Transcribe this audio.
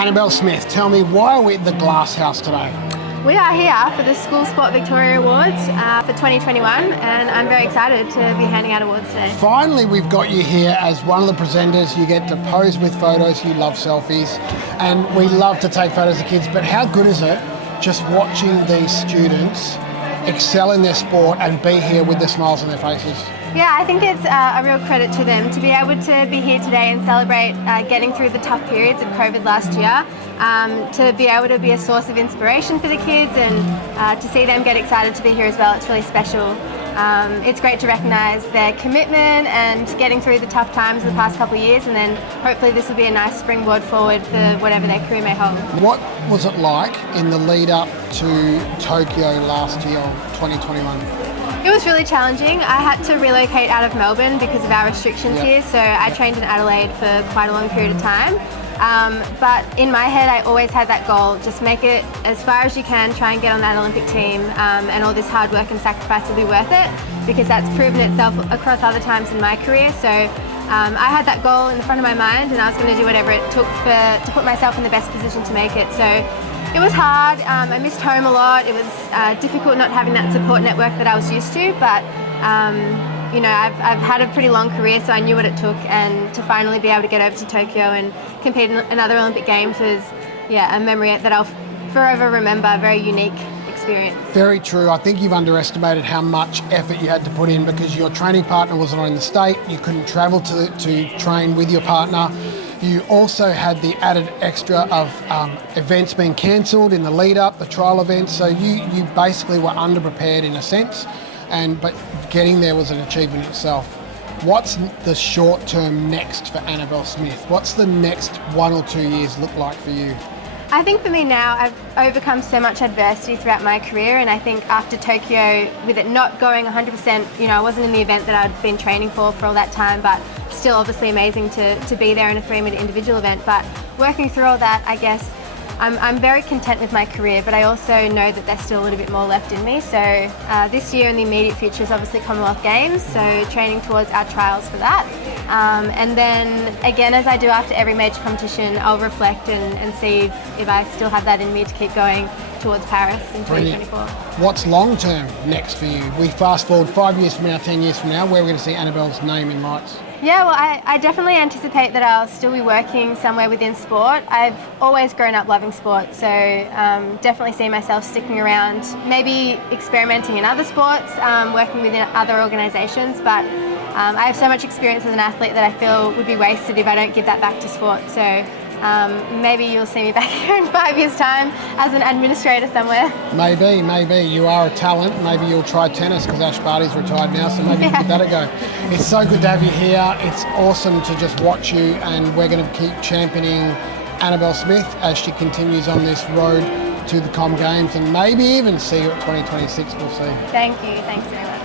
Anabelle Smith, tell me, why are we at the Glass House today? We are here for the School Sport Victorian Awards for 2021, and I'm very excited to be handing out awards today. Finally, we've got you here as one of the presenters. You get to pose with photos, you love selfies, and we love to take photos of kids, but how good is it just watching these students excel in their sport and be here with the smiles on their faces? Yeah, I think it's a real credit to them to be able to be here today and celebrate getting through the tough periods of COVID last year, to be able to be a source of inspiration for the kids and to see them get excited to be here as well. It's really special. It's great to recognise their commitment and getting through the tough times of the past couple of years, and then hopefully this will be a nice springboard forward for whatever their career may hold. What was it like in the lead up to Tokyo last year, 2021? It was really challenging. I had to relocate out of Melbourne because of our restrictions here, so I trained in Adelaide for quite a long period of time. But in my head, I always had that goal, just make it as far as you can, try and get on that Olympic team, and all this hard work and sacrifice will be worth it, because that's proven itself across other times in my career. So I had that goal in the front of my mind, and I was going to do whatever it took to put myself in the best position to make it. So it was hard. I missed home a lot. It was difficult not having that support network that I was used to, but you know, I've had a pretty long career, so I knew what it took, and to finally be able to get over to Tokyo and compete in another Olympic Games was, yeah, a memory that I'll forever remember, a very unique experience. Very true. I think you've underestimated how much effort you had to put in, because your training partner wasn't in the state, you couldn't travel to train with your partner. You also had the added extra of events being cancelled in the lead up, the trial events, so you basically were underprepared in a sense, but getting there was an achievement itself. What's the short term next for Anabelle Smith? What's the next 1 or 2 years look like for you? I think for me now, I've overcome so much adversity throughout my career, and I think after Tokyo, with it not going 100%, you know, I wasn't in the event that I'd been training for all that time, but still obviously amazing to be there in a 3-metre individual event. But working through all that, I guess I'm very content with my career, but I also know that there's still a little bit more left in me. So this year in the immediate future is obviously Commonwealth Games, so training towards our trials for that. And then again, as I do after every major competition, I'll reflect and see if I still have that in me to keep going towards Paris in 2024. What's long term next for you? We fast forward 5 years from now, 10 years from now, where are we going to see Anabelle's name in lights? Yeah, well, I definitely anticipate that I'll still be working somewhere within sport. I've always grown up loving sport, so definitely see myself sticking around, maybe experimenting in other sports, working within other organisations, but I have so much experience as an athlete that I feel would be wasted if I don't give that back to sport. So maybe you'll see me back here in 5 years' time as an administrator somewhere. Maybe. You are a talent. Maybe you'll try tennis, because Ash Barty's retired now, so maybe you give that a go. It's so good to have you here. It's awesome to just watch you, and we're going to keep championing Anabelle Smith as she continues on this road to the Com Games, and maybe even see you at 2026. We'll see. Thank you. Thanks very much.